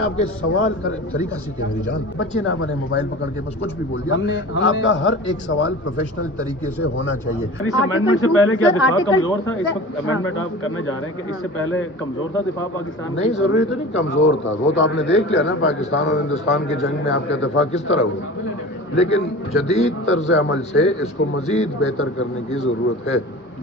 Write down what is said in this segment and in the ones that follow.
آپ کے سوال کا طریقہ سیکھیں میری جان، بچے نہ بنے موبائل پکڑ کے بس کچھ بھی بول دیا. آپ کا ہر ایک سوال پروفیشنل طریقے سے ہونا چاہیے. اس امینڈمنٹ سے پہلے کیا دفاع کمزور تھا؟ اس وقت امینڈمنٹ آپ کرنے جا رہے ہیں کہ اس سے پہلے کمزور تھا دفاع پاکستان؟ نہیں، ضروری تو نہیں کمزور تھا، وہ تو آپ نے دیکھ لیا نا پاکستان اور ہندوستان کی جنگ میں آپ کا دفاع کس طرح ہوا. لیکن جدید طرز عمل سے اس کو مزید بہتر کرنے کی ضرورت ہے.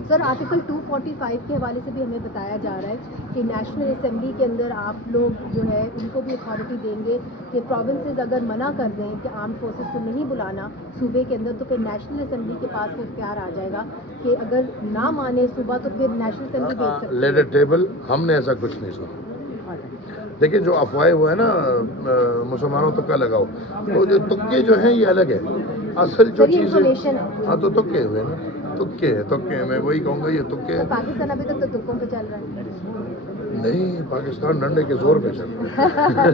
سر، آرٹیکل 245 کے حوالے سے بھی ہمیں بتایا جا رہا ہے کہ نیشنل اسمبلی کے اندر آپ لوگ جو ہے ان کو بھی اتھارٹی دیں گے کہ پروونسز اگر منع کر دیں کہ آرم فورسز کو نہیں بلانا صوبے کے اندر، تو پھر نیشنل اسمبلی کے پاس وہ اختیار آ جائے گا کہ اگر نہ مانے صوبہ تو پھر نیشنل اسمبلی بھیج سکتے ہیں. لیڈر ٹیبل ہم نے ایسا کچھ نہیں سنا. لیکن جو افواہیں وہ ہے نا مسلمانوں تک کا لگاؤ، تو جو تکے جو ہیں یہ الگ ہے. اصل جو چیزیں ہاں تو تکے ہوئے نا، تکے میں وہی کہوں گا یہ تکے. پاکستان ابھی تک تو تکوں پہ چل رہا ہے. نہیں، پاکستان ڈنڈے کے زور پہ چل رہا ہے.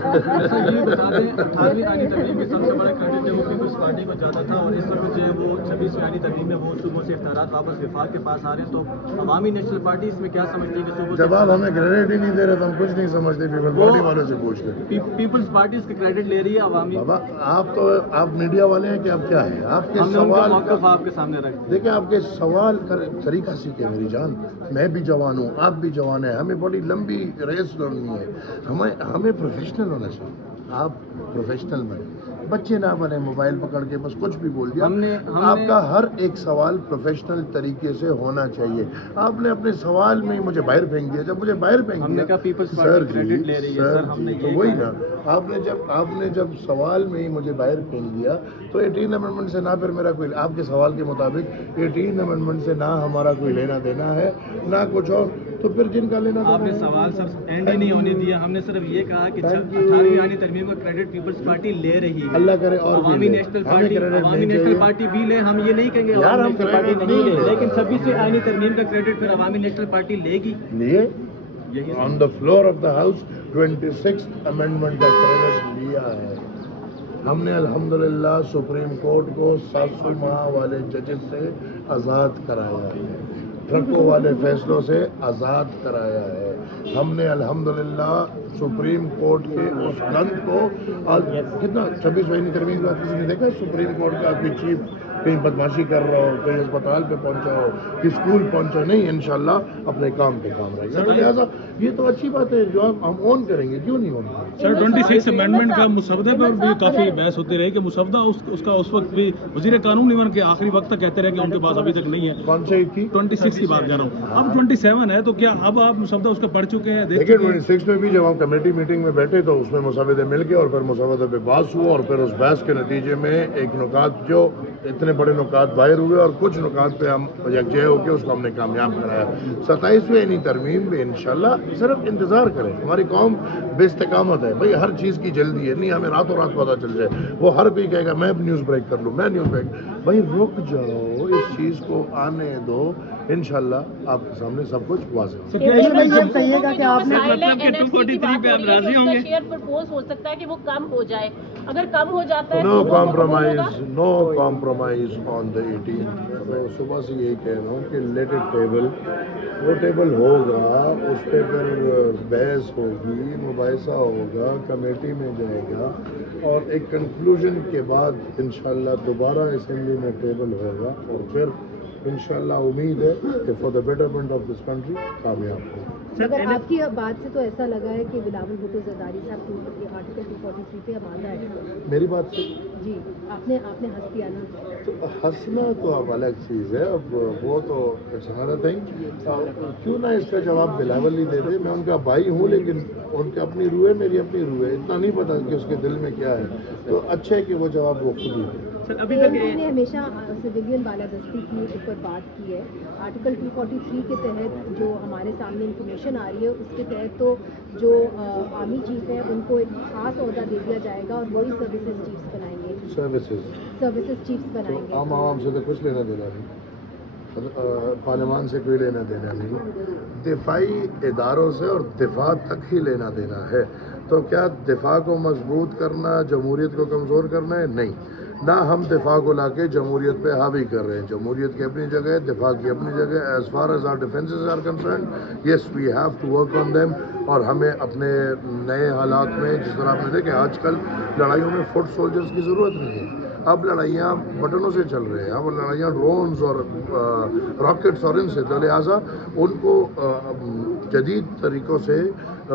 سب سے بڑا کریڈٹ جو پیپلز پارٹی کو جاتا تھا، اور اس وقت جو ہے وہ 26ویں ترمیم میں وہ صوبوں سے اختیارات واپس وفاق کے پاس آ رہے ہیں، تو عوامی نیشنل پارٹی اس میں کیا سمجھتی ہے کہ صوبوں سے جب آپ ہمیں کریڈٹ ہی نہیں دے رہے تو ہم کچھ نہیں سمجھتے. پیپل پارٹی والوں سے پوچھ لیں. پیپلز پارٹی اس کا کریڈٹ لے رہی ہے عوامی. بابا آپ میڈیا والے ہیں کہ آپ کیا ہیں؟ آپ کے سوال موقف آپ کے سامنے رکھ دیکھیں، آپ کے سوال کا طریقہ سیکھیں میری جان. میں بھی جوان ہوں، آپ بھی جوان ہیں، ہمیں بڑی لمبی ریس لڑنی ہے. ہمیں پروفیشنل ہونا چاہیے. آپ پروفیشنل بنے، بچے نہ بنے موبائل پکڑ کے بس کچھ بھی بول دیا. آپ کا ہر ایک سوال پروفیشنل طریقے سے ہونا چاہیے. آپ نے اپنے سوال میں ہی مجھے باہر پھینک دیا. جب مجھے باہر پھینک دیا سر جی تو وہی نا، آپ نے جب سوال میں ہی مجھے باہر پھینک دیا تو 18 امینڈمنٹ سے نہ پھر میرا کوئی، آپ کے سوال کے مطابق 18 امینڈمنٹ سے نہ ہمارا کوئی لینا دینا ہے نہ کچھ اور، تو پھر جن کا لینا آپ نے سوال سر اینڈ ہی نہیں ہونے دیا. ہم نے صرف یہ کہا کہ 18ویں ترمیم کا کریڈٹ پیپلز پارٹی لے رہی ہے. اللہ کرے اور عوامی نیشنل پارٹی بھی لے. ہم یہ نہیں کہیں گے عوامی نیشنل پارٹی نہیں لے، لیکن 26ویں ترمیم کا کریڈٹ پھر عوامی نیشنل پارٹی لے گی. On the floor of the house 26 amendment کا کریڈٹ لیا ہے. ہم نے الحمدللہ سپریم کورٹ کو 700 ماہ والے ججز سے آزاد کرایا ہے، ٹرکوں والے فیصلوں سے آزاد کرایا ہے. ہم نے الحمدللہ سپریم کورٹ کے اس گند کو کتنا 26ویں ترمیم کا کسی نے دیکھا سپریم کورٹ کا کوئی چیف کہیں بدماشی کر رہا ہو، کہیں اسپتال پہ پہنچا ہو، کہ اسکول پہنچا نہیں. انشاءاللہ اپنے کام پہ کام رہے گا. لہٰذا یہ تو اچھی بات ہے جو ہم اون کریں گے. کیوں نہیں اون کریں گے؟ سر 26 امینڈمنٹ کا مسودے پر بھی کافی بحث ہوتی رہی کہ مسودہ اس کا اس وقت بھی وزیر قانون ایون کے آخری وقت تک کہتے رہے کہ ان کے پاس ابھی تک نہیں ہے. کون سے تھی 26 کی بات کر رہا ہوں. اب 27 ہے، تو کیا اب آپ مسودہ اس کا پڑھ چکے ہیں؟ دیکھیں 26 میں بھی جب ہم کمیٹی میٹنگ میں بیٹھے تو اس میں مسودے مل گئے اور پھر مسودے پہ بحث ہوا، اور پھر اس بحث کے نتیجے میں ایک نکات، جو اتنے بڑے نکات باہر ہوئے اور کچھ نکات پہ ہم یکجہت ہو کے اس کو ہم نے کامیاب کرایا. 27ویں ترمیم میں انشاءاللہ صرف انتظار کریں. ہماری قوم بے استقامت ہے بھائی، ہر چیز کی جلدی ہے. نہیں ہمیں راتوں رات پتہ چل جائے. وہ ہر کوئی کہے گا میں نیوز بریک کر لوں، میں نیوز بریک. بھائی رک جاؤ، اس چیز کو آنے دو. انشاءاللہ آپ کے سامنے سب کچھ واضح ہوگا. ہو سکتا ہے کہ وہ کم ہو جائے. اگر کم ہو جاتا ہے نو کمپرومائز آن دا 18. میں صبح سے یہی کہہ رہا ہوں کہ لیٹر ٹیبل، وہ ٹیبل ہوگا، اس پہ پھر بحث ہوگی، مباحثہ ہوگا، کمیٹی میں جائے گا، اور ایک کنکلوژن کے بعد انشاءاللہ دوبارہ اسمبلی میں ٹیبل ہوگا، اور پھر انشاءاللہ امید ہے کہ for the betterment of this country کامیاب ہو. مگر آپ کی بات سے تو ایسا لگا ہے کہ بلاول بھٹو زرداری صاحب آرٹیکل 243 پہ آمادہ ہے. میری بات سے جی آپ نے ہنس دیا نا. تو ہنسنا تو اب الگ چیز ہے. اب وہ تو اشارت ہے. کیوں نہ اس کا جواب بلاول ہی دے دے. میں ان کا بھائی ہوں، لیکن ان کی اپنی روح ہے، میری اپنی روح ہے. اتنا نہیں پتا کہ اس کے دل میں کیا ہے. تو اچھا ہے کہ وہ جواب وہ خود ہی دے. ابھی تک نے ہمیشہ سویلین بالادستی کی اوپر بات کی ہے. آرٹیکل 243 کے تحت جو ہمارے سامنے انفارمیشن آ رہی ہے، اس کے تحت تو جو آرمی چیف ہے ان کو ایک خاص عہدہ دے دیا جائے گا، اور وہی سروسز چیفس بنائیں گے. سروسز چیفس بنائیں گے. عوام سے تو کچھ لینا دینا نہیں، پارلیمان سے کوئی لینا دینا نہیں. دفاعی اداروں سے اور دفاع تک ہی لینا دینا ہے. تو کیا دفاع کو مضبوط کرنا جمہوریت کو کمزور کرنا ہے؟ نہیں. نہ ہم دفاع کو لا کے جمہوریت پہ حاوی کر رہے ہیں. جمہوریت کی اپنی جگہ ہے, دفاع کی اپنی جگہ ہے. As far as our defences are concerned, yes we have to work on them. اور ہمیں اپنے نئے حالات میں, جس طرح آپ نے دیکھا آج کل لڑائیوں میں فٹ سولجرز کی ضرورت نہیں ہے. اب لڑائیاں بٹنوں سے چل رہے ہیں, اب لڑائیاں ڈرونز اور راکٹس اور ان سے, تو لہٰذا ان کو جدید طریقوں سے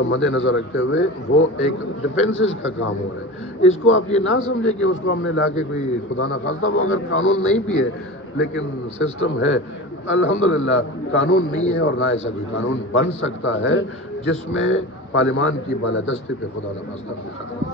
مد نظر رکھتے ہوئے وہ ایک ڈیفینسز کا کام ہو رہا ہے. اس کو آپ یہ نہ سمجھیں کہ اس کو ہم نے لا کے کوئی خدا نہ خواستہ, وہ اگر قانون نہیں بھی ہے لیکن سسٹم ہے. الحمدللہ قانون نہیں ہے اور نہ ایسا کوئی قانون بن سکتا ہے جس میں پارلیمان کی بالادستی پہ خدا نہ خواستہ ہو سکتا ہے.